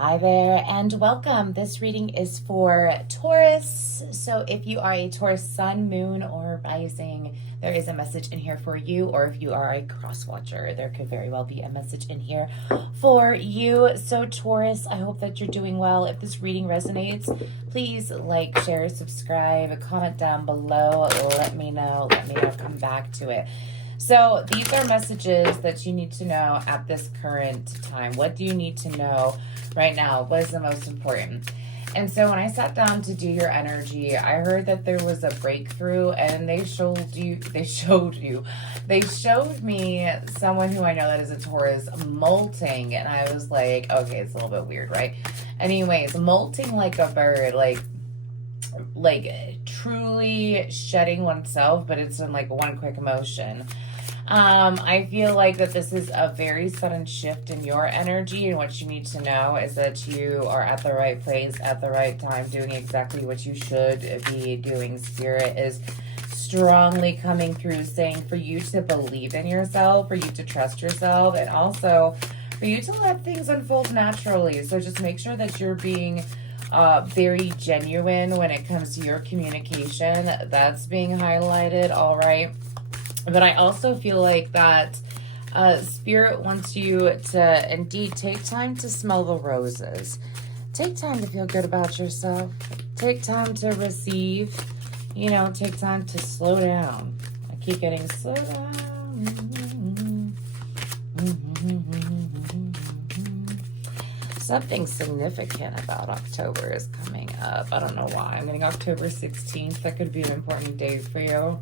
Hi there and welcome. This reading is for Taurus. So if you are a Taurus sun, moon, or rising, there is a message in here for you. Or if you are a cross watcher, there could very well be a message in here for you. So Taurus, I hope that you're doing well. If this reading resonates, please like, share, subscribe, comment down below. Let me know. Come back to it. So these are messages that you need to know at this current time. What do you need to know right now? What is the most important? And so when I sat down to do your energy, I heard that there was a breakthrough, and they showed me someone who I know that is a Taurus molting, and I was like, okay, it's a little bit weird, right? Anyways, molting like a bird, like truly shedding oneself, but it's in like one quick motion. I feel like that this is a very sudden shift in your energy, and what you need to know is that you are at the right place at the right time, doing exactly what you should be doing. Spirit is strongly coming through, saying for you to believe in yourself, for you to trust yourself, and also for you to let things unfold naturally. So just make sure that you're being very genuine when it comes to your communication. That's being highlighted, all right? But I also feel like that Spirit wants you to indeed take time to smell the roses. Take time to feel good about yourself. Take time to receive. Take time to slow down. I keep getting slow down. Something significant about October is coming up. I don't know why. I'm getting October 16th. That could be an important day for you.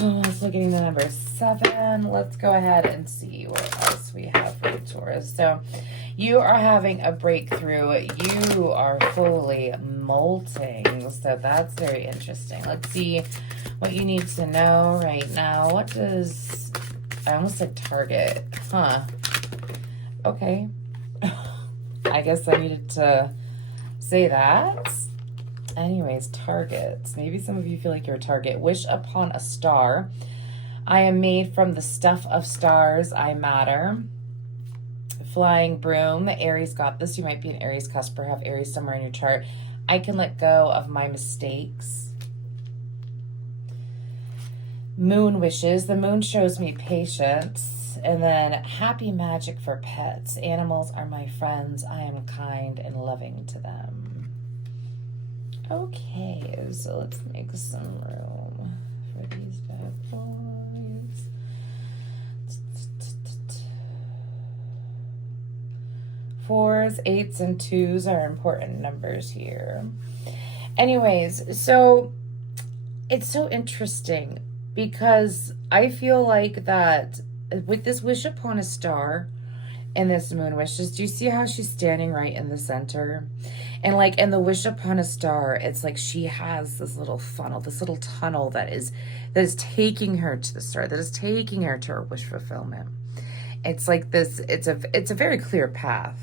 Also getting the number 7. Let's go ahead and see what else we have for Taurus. So you are having a breakthrough. You are fully molting. So that's very interesting. Let's see what you need to know right now. What does... I almost said target. Huh. Okay. I guess I needed to say that. Anyways, targets. Maybe some of you feel like you're a target. Wish upon a star. I am made from the stuff of stars. I matter. Flying broom. Aries got this. You might be an Aries cusp or have Aries somewhere in your chart. I can let go of my mistakes. Moon wishes. The moon shows me patience. And then happy magic for pets. Animals are my friends. I am kind and loving to them. Okay, so let's make some room for these bad boys. 4s, 8s, and 2s are important numbers here. Anyways, so it's so interesting because I feel like that with this wish upon a star and this moon wishes, do you see how she's standing right in the center? And like in the wish upon a star, it's like she has this little funnel, this little tunnel that is taking her to the star, that is taking her to her wish fulfillment. It's like this, it's a very clear path.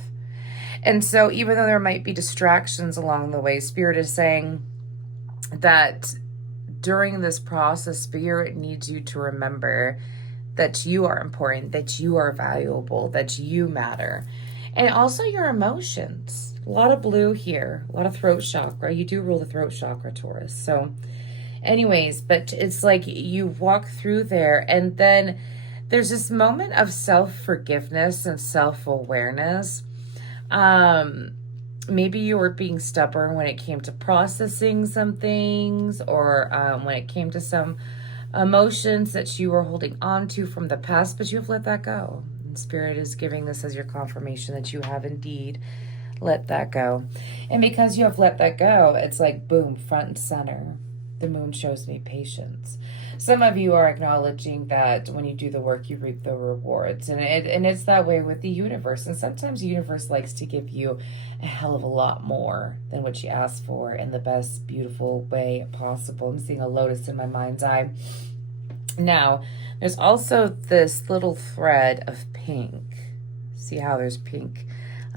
And so even though there might be distractions along the way, Spirit is saying that during this process, Spirit needs you to remember that you are important, that you are valuable, that you matter. And also your emotions. A lot of blue here, a lot of throat chakra. You do rule the throat chakra, Taurus. So anyways, but it's like you walk through there and then there's this moment of self-forgiveness and self-awareness. Maybe you were being stubborn when it came to processing some things, or when it came to some emotions that you were holding on to from the past, but you've let that go. And Spirit is giving this as your confirmation that you have indeed let that go. And because you have let that go, it's like boom, front and center. The moon shows me patience. Some of you are acknowledging that when you do the work, you reap the rewards. And it's that way with the universe. And sometimes the universe likes to give you a hell of a lot more than what you ask for in the best, beautiful way possible. I'm seeing a lotus in my mind's eye. Now, there's also this little thread of pink. See how there's pink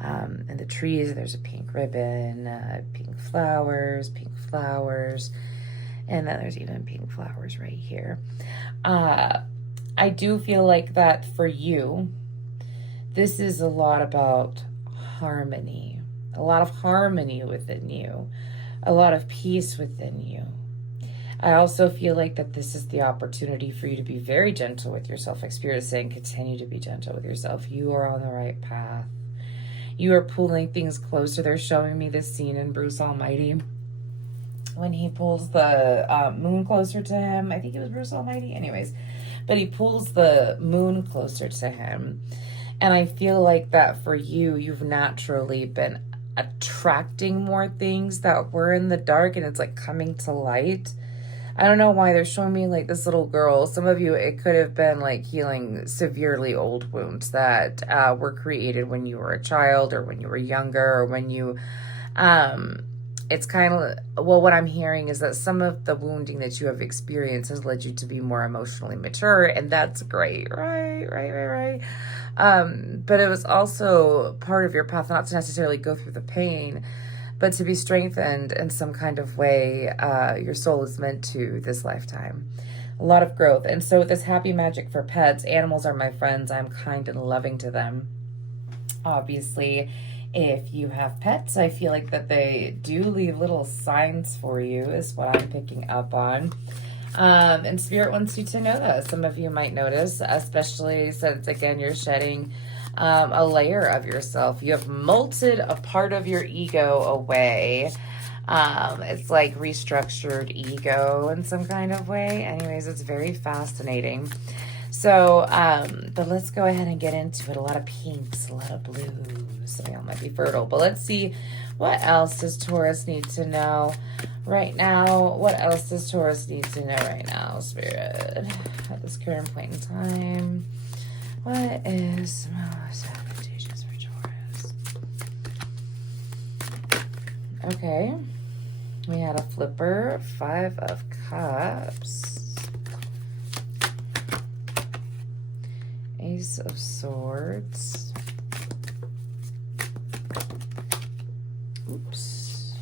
in the trees? There's a pink ribbon, pink flowers, and then there's even pink flowers right here. I do feel like that for you, this is a lot about harmony, a lot of harmony within you, a lot of peace within you. I also feel like that this is the opportunity for you to be very gentle with yourself. Like Spirit is saying, continue to be gentle with yourself. You are on the right path. You are pulling things closer. They're showing me this scene in Bruce Almighty when he pulls the moon closer to him. I think it was Bruce Almighty. Anyways, but he pulls the moon closer to him. And I feel like that for you, you've naturally been attracting more things that were in the dark, and it's like coming to light. I don't know why they're showing me like this little girl. Some of you, it could have been like healing severely old wounds that were created when you were a child or when you were younger or when you, it's kind of, well, what I'm hearing is that some of the wounding that you have experienced has led you to be more emotionally mature, and that's great, right. But it was also part of your path not to necessarily go through the pain, but to be strengthened in some kind of way. Your soul is meant to this lifetime. A lot of growth. And so this happy magic for pets, animals are my friends. I'm kind and loving to them. Obviously, if you have pets, I feel like that they do leave little signs for you is what I'm picking up on. And Spirit wants you to know that. Some of you might notice, especially since, again, you're shedding a layer of yourself. You have molted a part of your ego away. It's like restructured ego in some kind of way. Anyways, it's very fascinating. So, but let's go ahead and get into it. A lot of pinks, a lot of blues. Some of y'all might be fertile. But let's see, what else does Taurus need to know right now? What else does Taurus need to know right now, Spirit? At this current point in time, what is most advantageous for Taurus? Okay. We had a flipper, 5 of Cups, Ace of Swords, oops,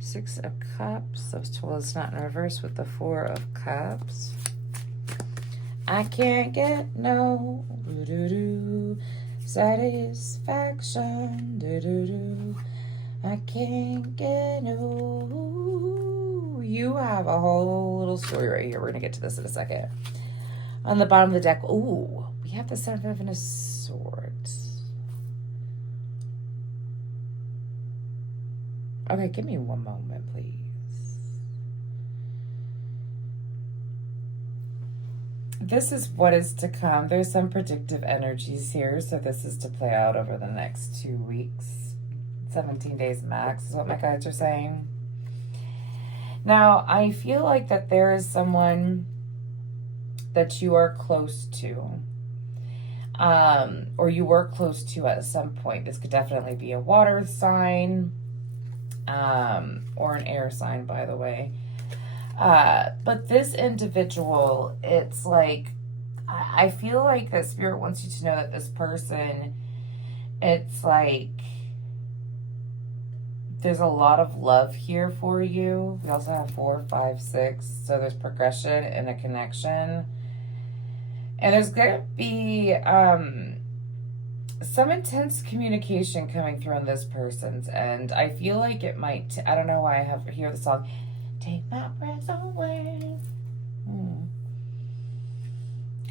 6 of Cups. I was told it's not in reverse with the 4 of Cups. I can't get no satisfaction. I can't get no. You have a whole little story right here. We're going to get to this in a second. On the bottom of the deck, ooh, we have the 7 of Swords. Okay, give me one moment, please. This is what is to come. There's some predictive energies here, so this is to play out over the next 2 weeks. 17 days max is what my guides are saying. Now, I feel like that there is someone that you are close to, or you were close to at some point. This could definitely be a water sign, or an air sign, by the way. But this individual, it's like, I feel like that Spirit wants you to know that this person, it's like, there's a lot of love here for you. We also have 4, 5, 6. So there's progression and a connection. And there's going to be some intense communication coming through on this person's end. I feel like it might, I don't know why I have hear the song, Take My Breath Away.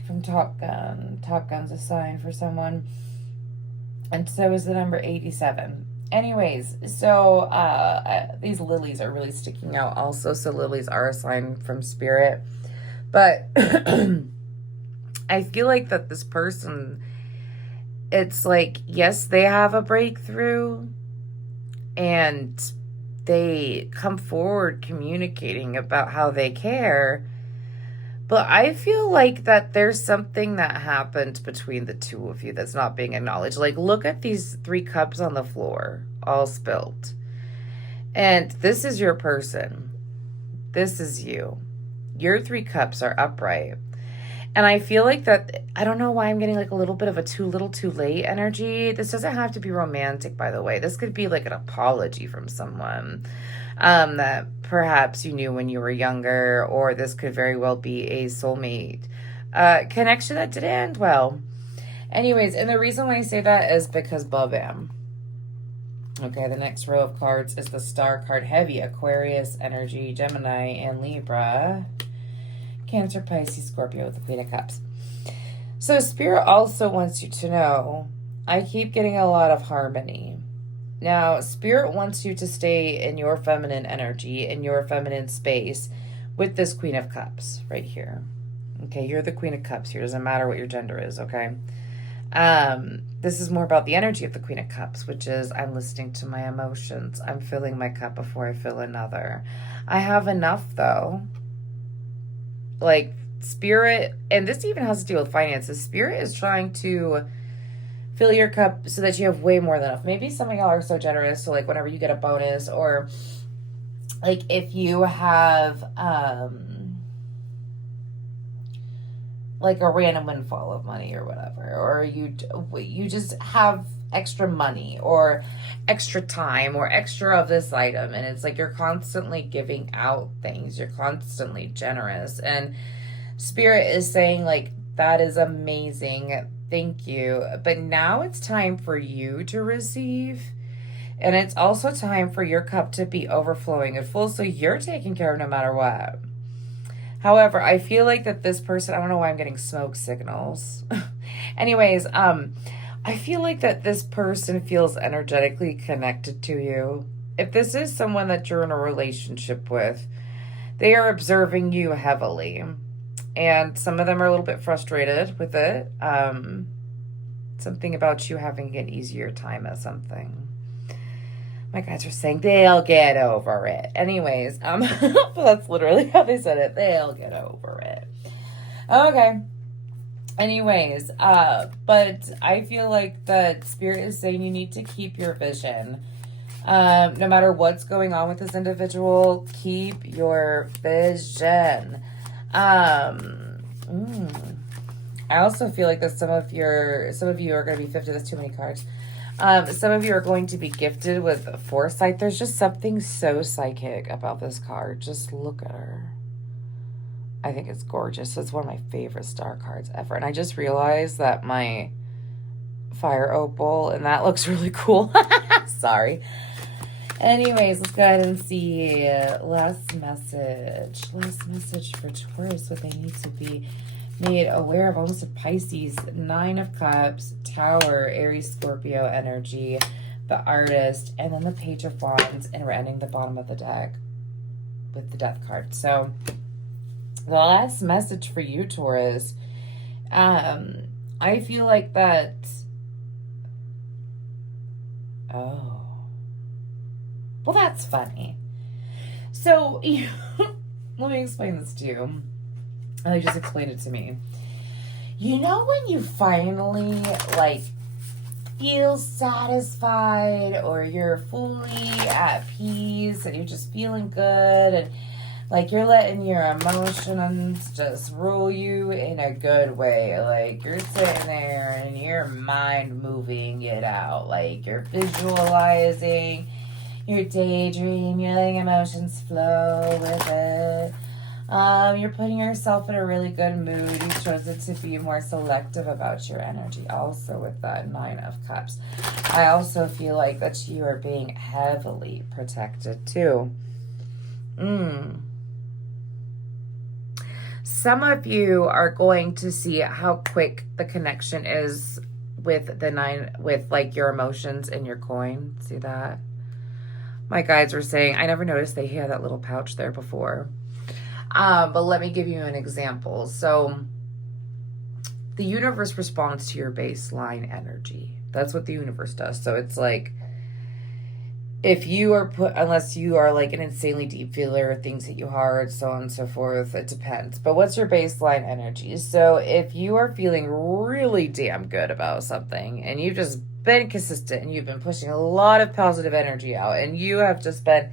From Top Gun. Top Gun's a sign for someone. And so is the number 87. Anyways, so these lilies are really sticking out also. So lilies are a sign from Spirit. But I feel like that this person, it's like, yes, they have a breakthrough. And they come forward communicating about how they care. But I feel like that there's something that happened between the two of you that's not being acknowledged. Like, look at these 3 cups on the floor, all spilled. And this is your person. This is you. Your 3 cups are upright. And I feel like that, I don't know why I'm getting like a little bit of a too little too late energy. This doesn't have to be romantic, by the way. This could be like an apology from someone that perhaps you knew when you were younger, or this could very well be a soulmate connection that didn't end well. Anyways, and the reason why I say that is because Bam. Okay, the next row of cards is the star card heavy: Aquarius, Energy, Gemini, and Libra. Cancer, Pisces, Scorpio with the Queen of Cups. So Spirit also wants you to know, I keep getting a lot of harmony. Now, Spirit wants you to stay in your feminine energy, in your feminine space with this Queen of Cups right here. Okay, you're the Queen of Cups here. Doesn't matter what your gender is, okay? This is more about the energy of the Queen of Cups, which is I'm listening to my emotions. I'm filling my cup before I fill another. I have enough, though. Like, Spirit, and this even has to do with finances. Spirit is trying to fill your cup so that you have way more than enough. Maybe some of y'all are so generous, so like whenever you get a bonus, or like if you have like a random windfall of money or whatever, or you just have extra money or extra time or extra of this item, and it's like you're constantly giving out things, you're constantly generous, and Spirit is saying like, that is amazing, thank you, but now it's time for you to receive, and it's also time for your cup to be overflowing and full, so you're taken care of no matter what. However, I feel like that this person, I don't know why I'm getting smoke signals. Anyways, I feel like that this person feels energetically connected to you. If this is someone that you're in a relationship with, they are observing you heavily. And some of them are a little bit frustrated with it. Something about you having an easier time at something. My guys are saying they'll get over it. Anyways, but that's literally how they said it. They'll get over it. Okay. Anyways, but I feel like that Spirit is saying you need to keep your vision. No matter what's going on with this individual, keep your vision. I also feel like that some of you are going to be 50. That's too many cards. Some of you are going to be gifted with foresight. There's just something so psychic about this card. Just look at her. I think it's gorgeous. It's one of my favorite star cards ever. And I just realized that my fire opal, and that looks really cool. Sorry. Anyways, let's go ahead and see last message. Last message for Taurus, what they need to be made aware of. Almost a Pisces, 9 of Cups, Tower, Aries, Scorpio energy, the Artist, and then the Page of Wands, and we're ending the bottom of the deck with the Death card. So the last message for you, Taurus, I feel like that, oh, well, that's funny. So let me explain this to you. They just explained it to me. You know when you finally, like, feel satisfied, or you're fully at peace, and you're just feeling good, and, like, you're letting your emotions just rule you in a good way. Like, you're sitting there, and your mind moving it out. Like, you're visualizing, you're daydreaming, you're letting emotions flow with it. You're putting yourself in a really good mood. You've chosen to be more selective about your energy. Also with that 9 of Cups, I also feel like that you are being heavily protected too. Some of you are going to see how quick the connection is with the 9, with like your emotions and your coin. See that? My guides were saying, I never noticed they had that little pouch there before. But let me give you an example. So the universe responds to your baseline energy. That's what the universe does. So it's like, if you are unless you are like an insanely deep feeler, things hit you hard, so on and so forth, it depends. But what's your baseline energy? So if you are feeling really damn good about something, and you've just been consistent, and you've been pushing a lot of positive energy out, and you have just been,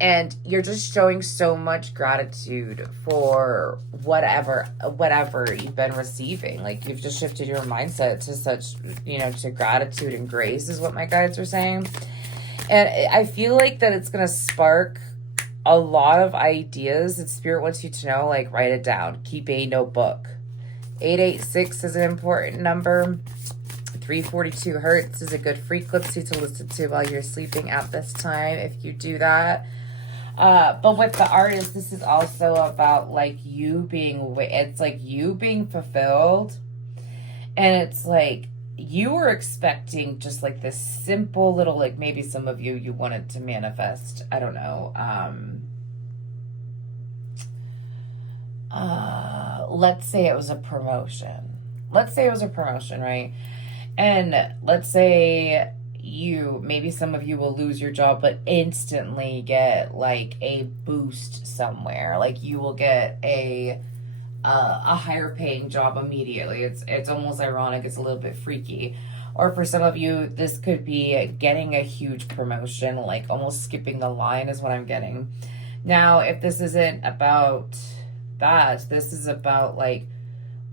and you're just showing so much gratitude for whatever you've been receiving. Like, you've just shifted your mindset to such, to gratitude and grace is what my guides are saying. And I feel like that it's going to spark a lot of ideas that Spirit wants you to know. Like, write it down. Keep a notebook. 886 is an important number. 342 hertz is a good frequency to listen to while you're sleeping at this time, if you do that. But with the artist, this is also about like you being, it's like you being fulfilled. And it's like you were expecting just like this simple little, like maybe some of you wanted to manifest, I don't know, let's say it was a promotion. Let's say it was a promotion, right? And let's say maybe some of you will lose your job, but instantly get like a boost somewhere. Like you will get a higher paying job immediately. It's almost ironic. It's a little bit freaky. Or for some of you, this could be getting a huge promotion, like almost skipping the line is what I'm getting. Now, if this isn't about that, this is about like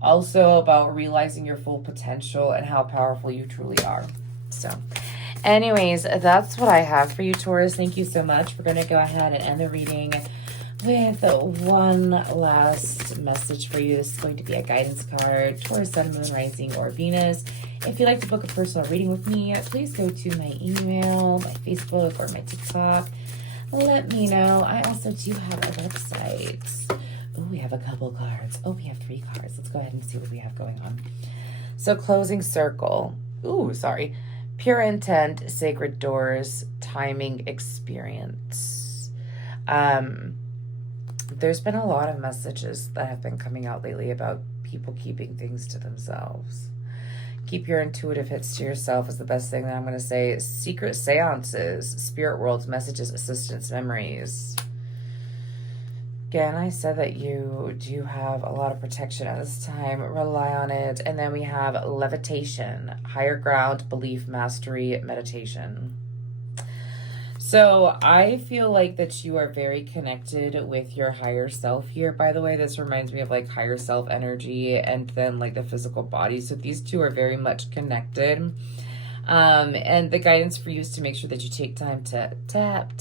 also about realizing your full potential and how powerful you truly are. So anyways, that's what I have for you, Taurus. Thank you so much. We're going to go ahead and end the reading with one last message for you. This is going to be a guidance card, Taurus, Sun, Moon, Rising, or Venus. If you'd like to book a personal reading with me, please go to my email, my Facebook, or my TikTok. Let me know. I also do have a website. Oh, we have a couple cards. Oh, we have 3 cards. Let's go ahead and see what we have going on. So, closing circle. Ooh, sorry. Pure intent, sacred doors, timing, experience. There's been a lot of messages that have been coming out lately about people keeping things to themselves. Keep your intuitive hits to yourself is the best thing that I'm going to say. Secret seances, spirit worlds, messages, assistance, memories. Again, I said that you do have a lot of protection at this time. Rely on it. And then we have levitation, higher ground, belief, mastery, meditation. So I feel like that you are very connected with your higher self here. By the way, this reminds me of like higher self energy and then like the physical body. So these two are very much connected. And the guidance for you is to make sure that you take time to tap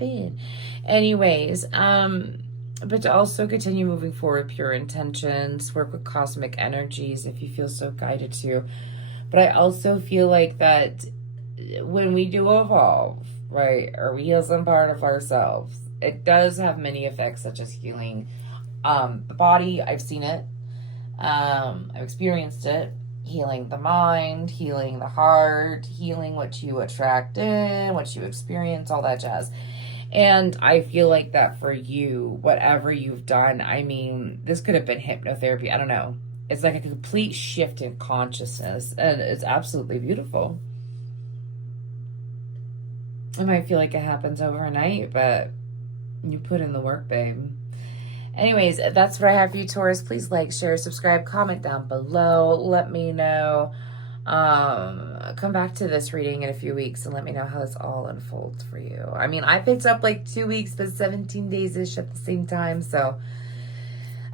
in. Anyways, but to also continue moving forward, pure intentions, work with cosmic energies if you feel so guided to. But I also feel like that when we do evolve, right, or we heal some part of ourselves, it does have many effects, such as healing the body. I've seen it. I've experienced it. Healing the mind, healing the heart, healing what you attract in, what you experience, all that jazz. And I feel like that for you, whatever you've done, I mean, this could have been hypnotherapy. I don't know. It's like a complete shift in consciousness, and it's absolutely beautiful. It might feel like it happens overnight, but you put in the work, babe. Anyways, that's what I have for you, Taurus. Please like, share, subscribe, comment down below. Let me know. Come back to this reading in a few weeks and let me know how this all unfolds for you. I mean, I picked up like 2 weeks, but 17 days-ish at the same time. So,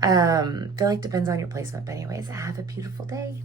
feel like depends on your placement. But anyways, have a beautiful day.